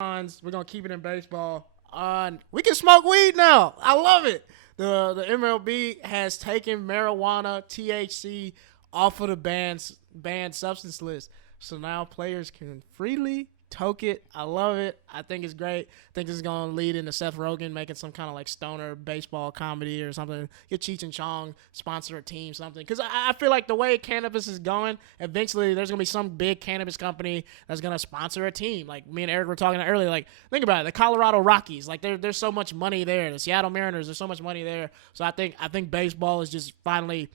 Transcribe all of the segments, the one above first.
We're gonna keep it in baseball. We can smoke weed now. I love it. The MLB has taken marijuana, THC off of the banned substance list, so now players can freely toke it. I love it. I think it's great. I think this is gonna lead into Seth Rogen making some kind of like stoner baseball comedy or something. Get Cheech and Chong sponsor a team, something. Because I feel like the way cannabis is going, eventually there's gonna be some big cannabis company that's gonna sponsor a team. Like me and Eric were talking earlier. Like think about it, the Colorado Rockies. Like there's so much money there. The Seattle Mariners. There's so much money there. So I think baseball is just finally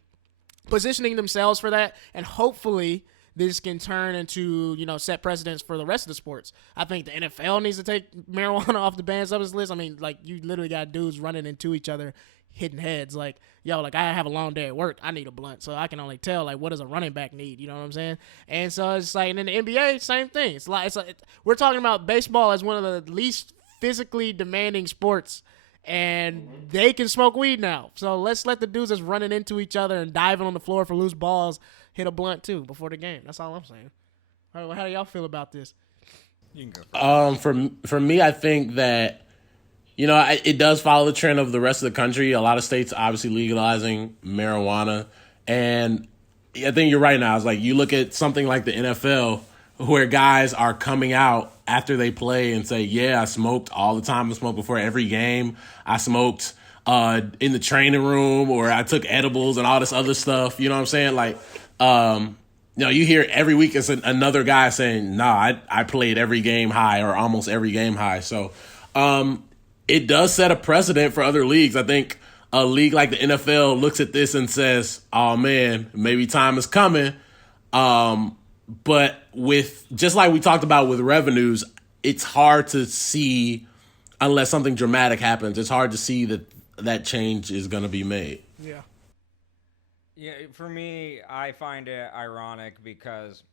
positioning themselves for that, and hopefully this can turn into, set precedents for the rest of the sports. I think the NFL needs to take marijuana off the banned substance list. I mean, like, you literally got dudes running into each other, hitting heads. Like, I have a long day at work. I need a blunt. So I can only tell, like, what does a running back need? You know what I'm saying? And so it's like, and in the NBA, same thing. We're talking about baseball as one of the least physically demanding sports, and they can smoke weed now. So let's let the dudes that's running into each other and diving on the floor for loose balls hit a blunt too before the game. That's all I'm saying. How do y'all feel about this? You can go. For me, I think that it does follow the trend of the rest of the country. A lot of states obviously legalizing marijuana, and I think you're right now. It's like you look at something like the NFL, where guys are coming out after they play and say, "Yeah, I smoked all the time. I smoked before every game. I smoked in the training room, or I took edibles and all this other stuff." You know what I'm saying? Like. You hear every week it's another guy saying, "Nah, I played every game high or almost every game high." So, it does set a precedent for other leagues. I think a league like the NFL looks at this and says, "Oh man, maybe time is coming." But with just like we talked about with revenues, it's hard to see unless something dramatic happens. It's hard to see that change is going to be made. Yeah. Yeah, for me, I find it ironic because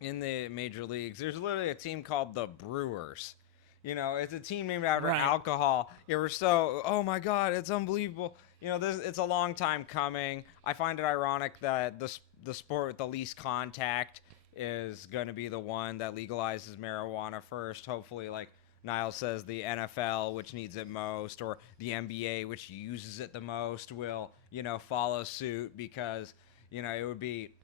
in the major leagues, there's literally a team called the Brewers. It's a team named after alcohol. Yeah, we're so, oh my God, it's unbelievable. It's a long time coming. I find it ironic that the sport with the least contact is going to be the one that legalizes marijuana first. Hopefully, like Niles says, the NFL, which needs it most, or the NBA, which uses it the most, will, follow suit because, it's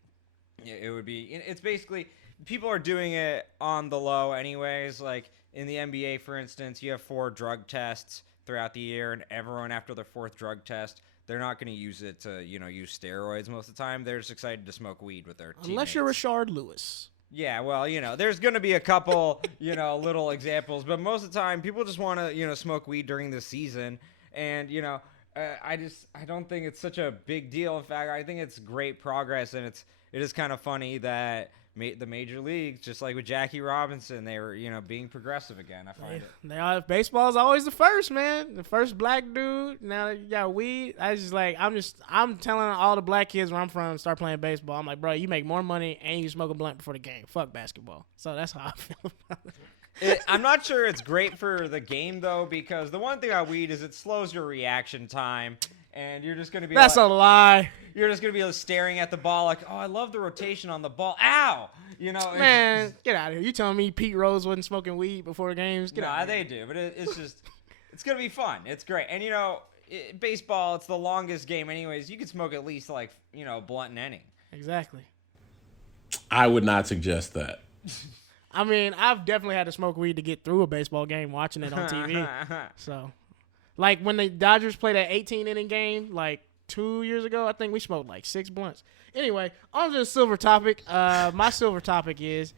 basically, people are doing it on the low anyways. Like in the NBA, for instance, you have 4 drug tests throughout the year, and everyone after their 4th drug test, they're not going to use it to, use steroids most of the time. They're just excited to smoke weed with their teammates. Unless you're Rashard Lewis. Yeah, well, there's going to be a couple, little examples, but most of the time people just want to, smoke weed during the season. And, I don't think it's such a big deal. In fact, I think it's great progress, and it is kind of funny that the major leagues, just like with Jackie Robinson, they were, being progressive again. I find it. Baseball's always the first, man. The first black dude. Now that you got weed. I'm telling all the black kids where I'm from, start playing baseball. I'm like, bro, you make more money and you smoke a blunt before the game. Fuck basketball. So that's how I feel about it. I'm not sure it's great for the game, though, because the one thing about weed is it slows your reaction time. And you're just going to be That's a lie. You're just going to be staring at the ball like, oh, I love the rotation on the ball. Ow! Man, get out of here. You telling me Pete Rose wasn't smoking weed before games? Get out of here. They do. But it's just, it's going to be fun. It's great. And, baseball, it's the longest game anyways. You could smoke at least, blunt in inning. Exactly. I would not suggest that. I mean, I've definitely had to smoke weed to get through a baseball game watching it on TV. So... Like, when the Dodgers played that 18-inning game, 2 years ago, I think we smoked 6 blunts. Anyway, on to the silver topic. My silver topic is